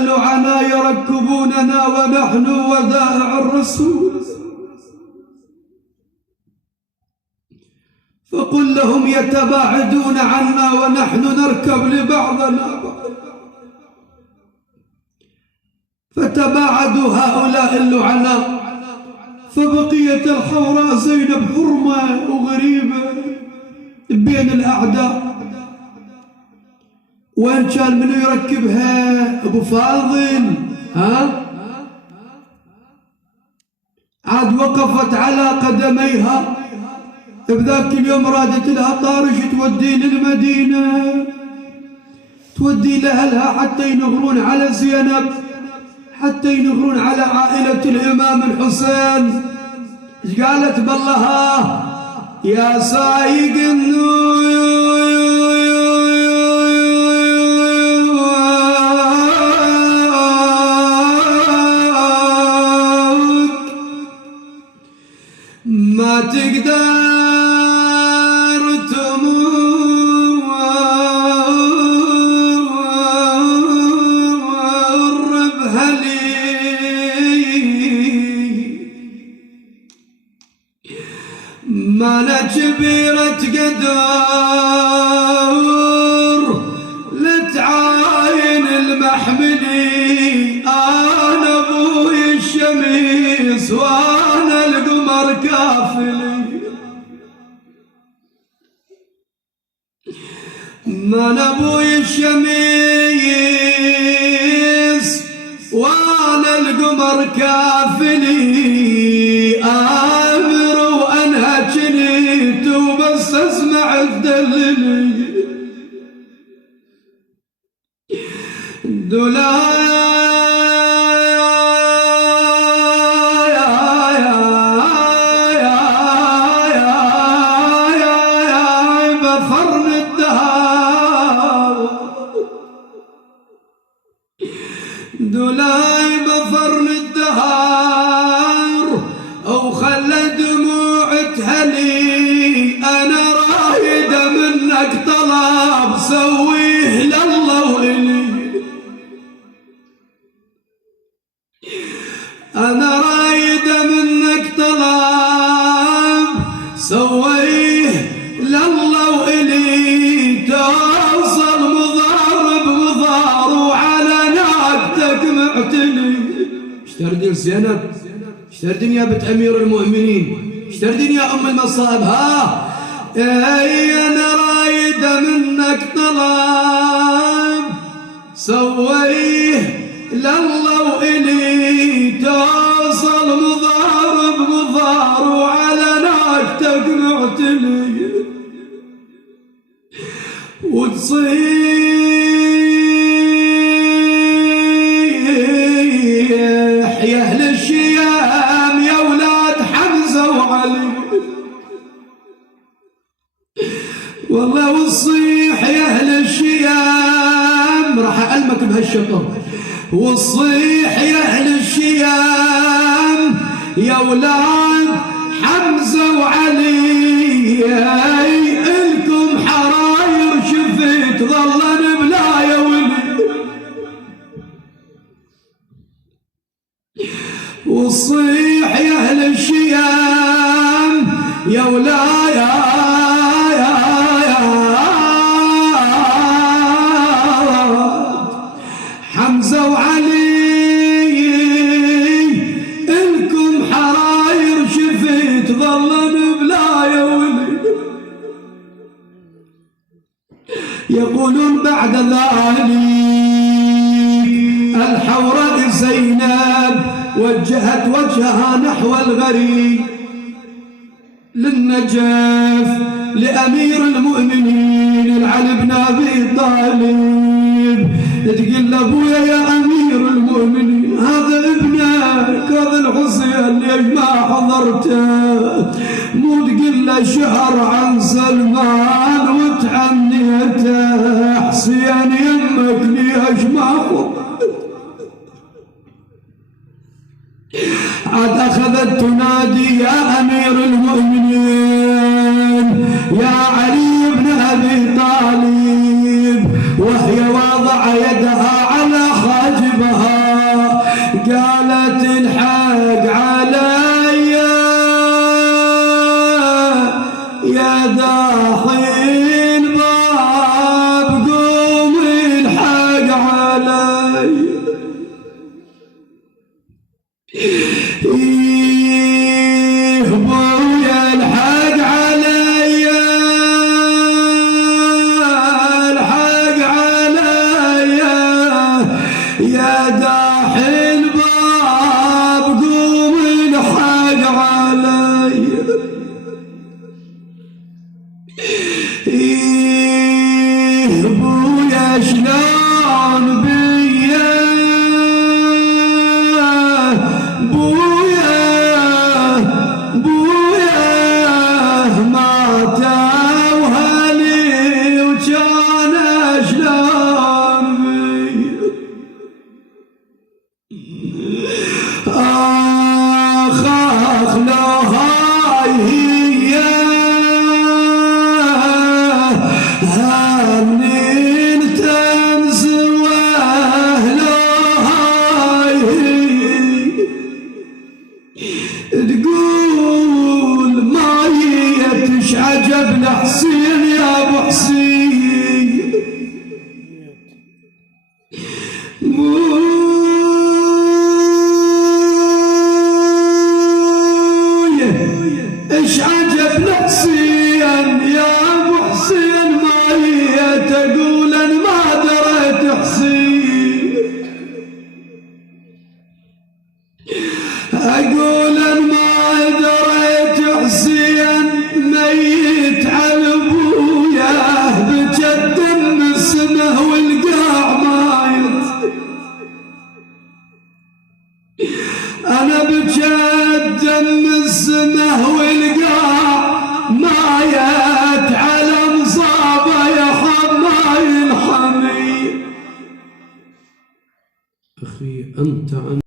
اللعنى يركبوننا ونحن ودائع الرسول، فقل لهم يتباعدون عنا ونحن نركب لبعضنا. فتباعدوا هؤلاء اللعناء، فبقيت الحوراء زينب حرمة وغريبة بين الأعداء. وين كان منو يركبها؟ أبو فاضل. عاد وقفت على قدميها بذاك اليوم، رادت لها طارش تودي للمدينة، تودي لأهلها حتى ينغرون على زينب، حتى ينغرون على عائلة الإمام الحسين. ايش قالت بالله؟ يا سايق ما تقدر ما أنا كبيرة قدر لتعاين المحملي، أنا أبوي الشميس وأنا القمر كافلي. ما أنا أبوي الشميس وأنا القمر كافلي، آمر وأنهجني وبس أسمع تدللي. بفرن الدهار، دولاي بفرن الدهار، أو خلى دموع تهلي. أنا رايدة منك طلب سويه لله وإلي، أنا رايدة منك طلب سويه لله وإلي، توصل مضارب مضار وعلى ناقتك معتلي. اشتردين زينب، اشتردين يا بنت أمير المؤمنين، اشتردين يا أم المصائب. أنا رايدة منك طلب سويه لله وإلي، توصل مضارب مضار وعلى ناقتك معتلي، وتصيح يا أهل الشيام يا ولاد حمزة وعلي، والله وتصيح يا أهل الشيام، راح أعلمك بهالشطر. وتصيح يا أهل الشيام يا ولاد حمزة وعلي، إلكم حراير شفت ظلن بلا يا ولي. وتصيح يا أهل الشيام يا ولايا حمزة وعلي، إلكم حراير شفت ظلن بلا يا ولي. يقولون بعد ذلك الحوراء زينب وجهت وجهها نحو الغريب للنجف لأمير المؤمنين العلي بن أبي طالب، تقول لأبويا يا أمير المؤمنين هذا ابنك هذا الحسين ليش ما حضرته؟ مو تقول له شهر عن سلمان وتعنيته، حسين يمك ليش ما حضرته؟ عاد أخذت تنادي يا أمير المؤمنين يا علي بن أبي طالب، وهي واضعة يدها على خاجبها قالت الحق علي يا داحي الباب قوم الحق علي بويا الحق علي الحق علي يا داحي الباب قوم الحق علي بويا شلون بيا بويا ماتوا هلي وجان شلون بيا آخ لو هاي هي هنين تنزوه لو هاي هي تقول ما يتش عجب لحسين يا ابو حسين ايش عجب لحسين يا ابو حسين ما هي تقول ان ما دريت حسين اقول ان ما دريت حسين ميت على ابوياه بجد السمه والقاع مايت انا بجد السمه والقاع مايت على مصابه يا حماي الحمي اخي انت